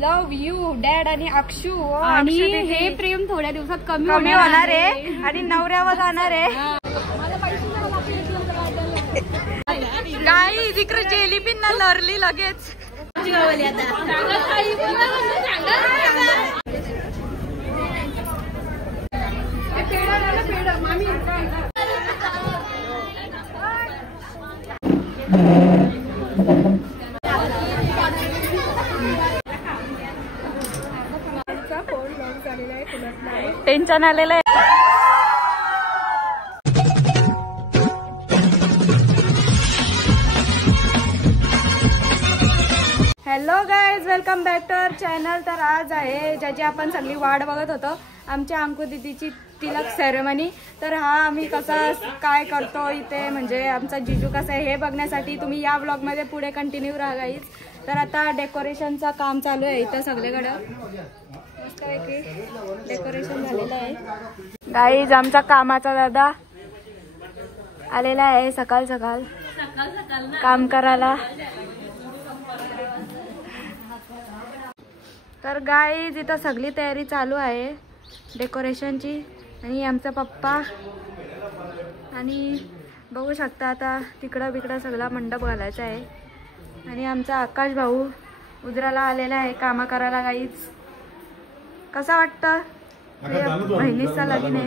Love you dad आणि अक्षू. आणि हे प्रेम थोड्या दिवसात कमी होणार आहे आणि नवऱ्यावर जाणार आहे. काही जिकडे जेली पिन ना लरली लगेच. टेन्शन आलेलं आहे. Hello guys, welcome back to our channel. तर आज आहे ज्याची आपण सगळी वाट बघत होतो, आमच्या अंकु दीदीची तिलक सेरेमनी. तर हा आम्ही कसा काय करतो इथे, म्हणजे आमचा जिजू कसा आहे हे बघण्यासाठी तुम्ही या ब्लॉग मध्ये पुढे कंटिन्यू राहा गाईज. तर आता डेकोरेशनचं काम चालू आहे इथं सगळीकडं. मस्त आहे की डेकोरेशन झालेलं आहे गाईज. आमचा कामाचा दादा आलेला आहे सकाळ सकाळ काम करायला. तर गाईज इथं सगळी तयारी चालू आहे डेकोरेशनची. आणि आमचा पप्पा आणि बघू शकता आता तिकडं बिकडं सगळा मंडप घालायचा आहे. आणि आमचा आकाश भाऊ उजराला आलेला आहे कामा करायला. गाईज कसा वाटतं बहिणीचा लगीन आहे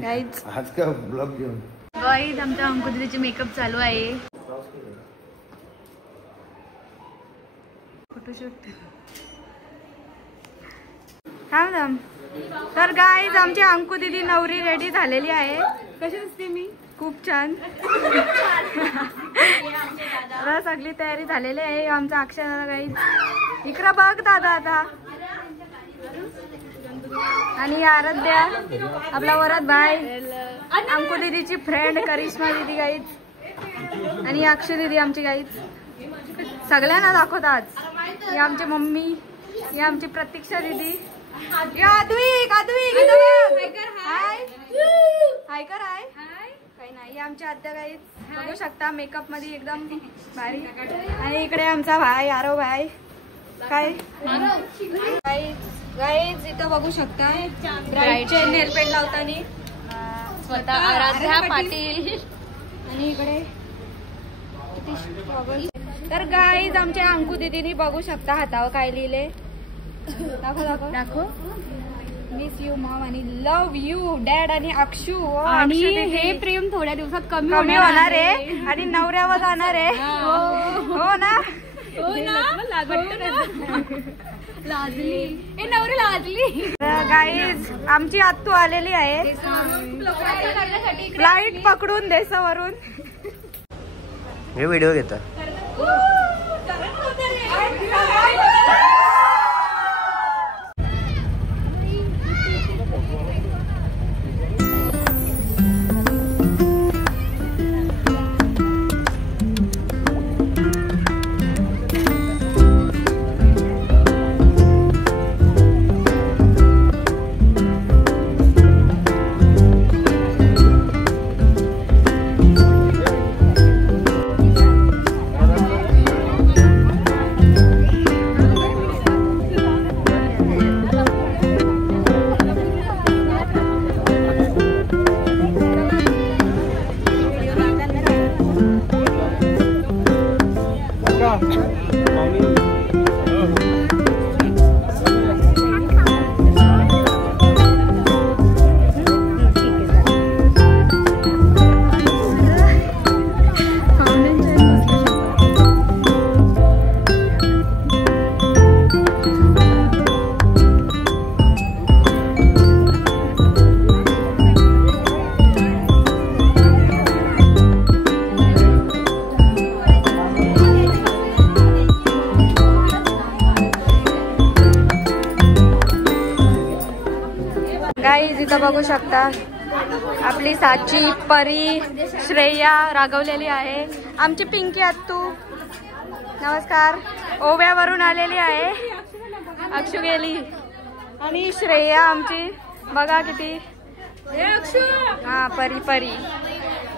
गाईज. गाईज आमच्या अंकु दीदीची मेकअप चालू आहे. फोटोशूट थांब. तर गाईज आमची अंकु दीदी नवरी रेडी झालेली आहे. कशी दिसते मी? खूप छान. सगळी तयारी झालेली आहे. आमचा अक्षय दादा गाईज इकडं बघ दादा आता. आणि आराध्या आपला वरद भाई, अंकु दीदीची फ्रेंड करिश्मा दीदी गाईज, आणि अक्षय दीदी आमची गाईज. सगळ्यांना दाखवत आज. ही आमची मम्मी, ही आमची प्रतीक्षा दीदी, अद्विक हाय कर हाय काही नाही. आमची आद्या गाईज बघू शकता मेकअप मध्ये एकदम भारी. आणि इकडे आमचा भाई आरव भाई काय गाईज इथं बघू शकता ब्राईडचे नेल पेंट लावताना स्वतः आराध्या पाटील. आणि इकडे तर गाईज आमच्या अंकु दीदीनी बघू शकता हातावर काय लिहिले. दाखव. मिस यू मॉम आणि लव यू डॅड आणि अक्षू. आणि हे प्रेम थोड्या दिवसात कमी होणार आहे आणि नवऱ्यावर जाणार आहे. हो ना. लाजली ए नवरी लाजली. गाईज आमची आत्तू आलेली आहे फ्लाईट पकडून देशावरून. हे व्हिडिओ घेता. गाईज इथं बघू शकता आपली साची परी श्रेया रागवलेली आहे. आमची पिंकी आत्तू नमस्कार ओव्यावरून आलेली आहे. अक्षू गेली आणि श्रेया आमची बघा किती. हा परी परी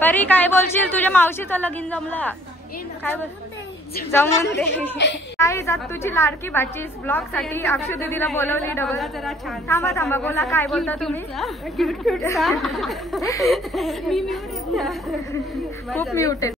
परी काय बोलशील? तुझ्या मावशीचं लगीन जमला काय बोल? जमून दे. आई जात तुझी लाडकी भाची ब्लॉग साठी अक्षू दीदीला बोलवली डबल. थांबा थांबा बोला काय बोलता तुम्ही. खूप म्यूट आहे.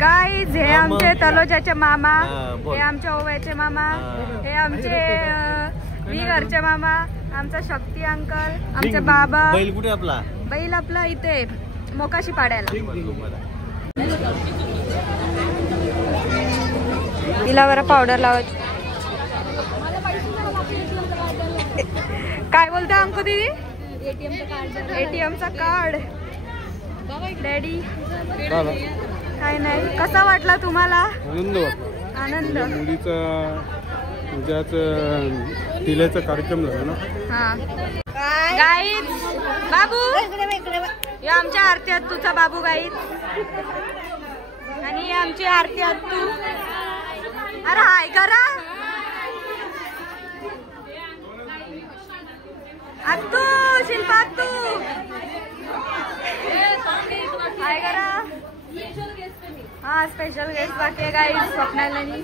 गाईज हे आमचे तलोजाचे मामा, हे आमच्या ओव्याचे मामा, हे आमचे घरचे मामा, आमचा शक्ती अंकल, आमचे बाबा. बैल कुठे आपला? बैल आपला इथे मोकाशी पाड्याला. तिला बरं पावडर लावत. काय बोलते अंकु दीदी? एटीएमचा कार्ड. डॅडी काय नाही. कसा वाटला तुम्हाला? आनंद. मुलीचा उद्याच तिल्याचा कार्यक्रम झाला ना. हा गाईज बाबू, या आमच्या आरती अत्तूचा बाबू गाईज, आणि आमची आरती अत्तू. अरे हाय करा अत्तू, शिल्पा अत्तू हाय करा. हा स्पेशल गेस्ट बाकी आहे गाईज. स्वप्नाली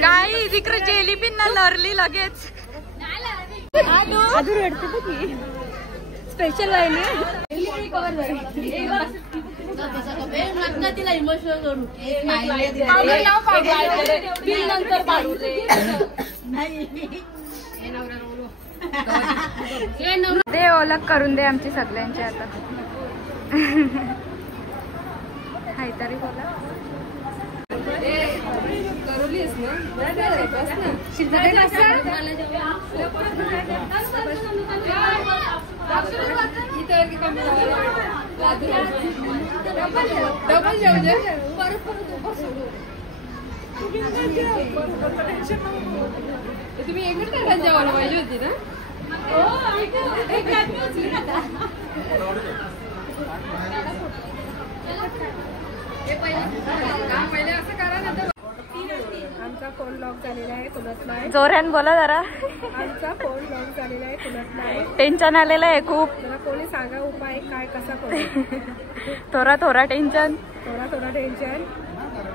गाईज इकडे जेलीबी ना लरली लगेच. स्पेशल राहिली तिला इमोशनल करू. दे ओळख करून दे आमची सगळ्यांची आता. काहीतरी बोला. तुम्ही एकच तासात जेवायला पाहिजे होती ना. आमचा फोन लॉक झालेला आहे, खुलत नाही. जोरान बोला जरा. आमचा फोन लॉक झालेला आहे, खुलत नाही. टेन्शन आलेलं आहे खूप. जरा कोणी सांगा उपाय काय कसा करू. थोडा टेन्शन. थोडा टेन्शन.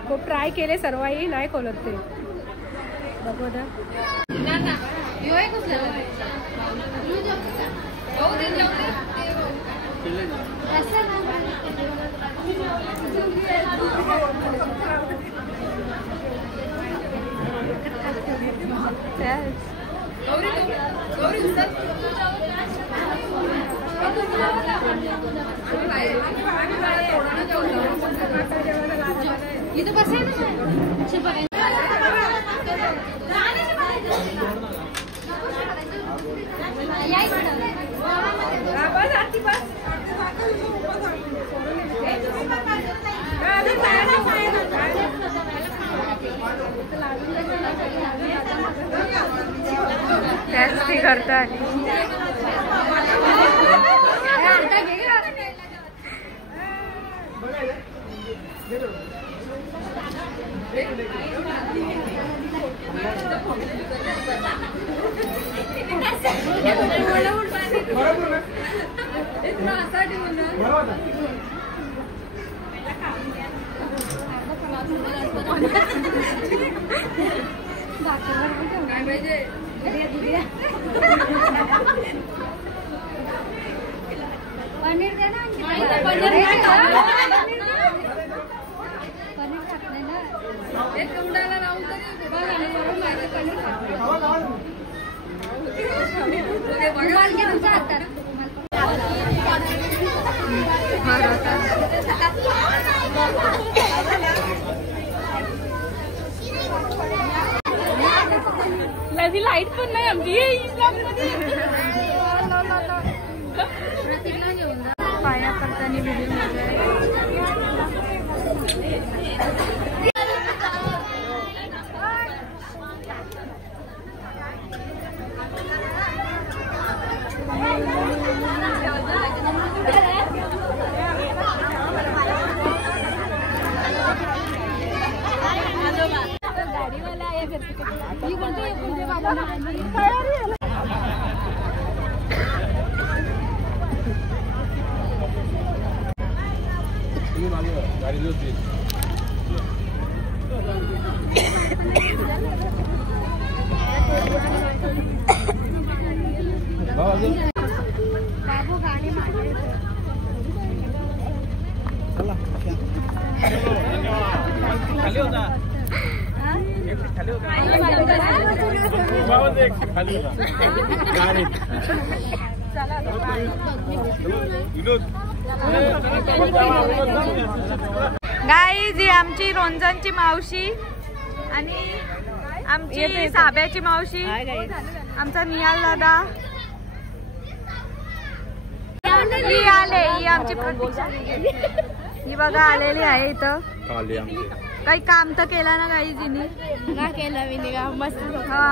खूप ट्राय केले सर्वही, नाही खोलत ते. बघू दा. इथं बसायचं. मस्ती करताय. पनीर दे ना. पनीर खात नाही ना. एक कुंडाला लावून तरी बघा ना वरून माझं पनीर खात नाही. रुमाल घे तुझा हातात. लगी लाईट पण नाही आमची. प्रतीकला घेऊन जा. पाया करताना व्हिडिओ गाडीवाला आहे घरती कोणते बाबा बाबू गाडी मागे गाईज ही आमची रोंजनची मावशी आणि आमची साब्याची मावशी, आमचा निहाल दादा. ही आले, ही आमची प्रतीक्षा. ही बघा आलेली आहे इथं. काही काम तर केलं ना गाईज हिने? ना केलं मी निघा मस्त. हा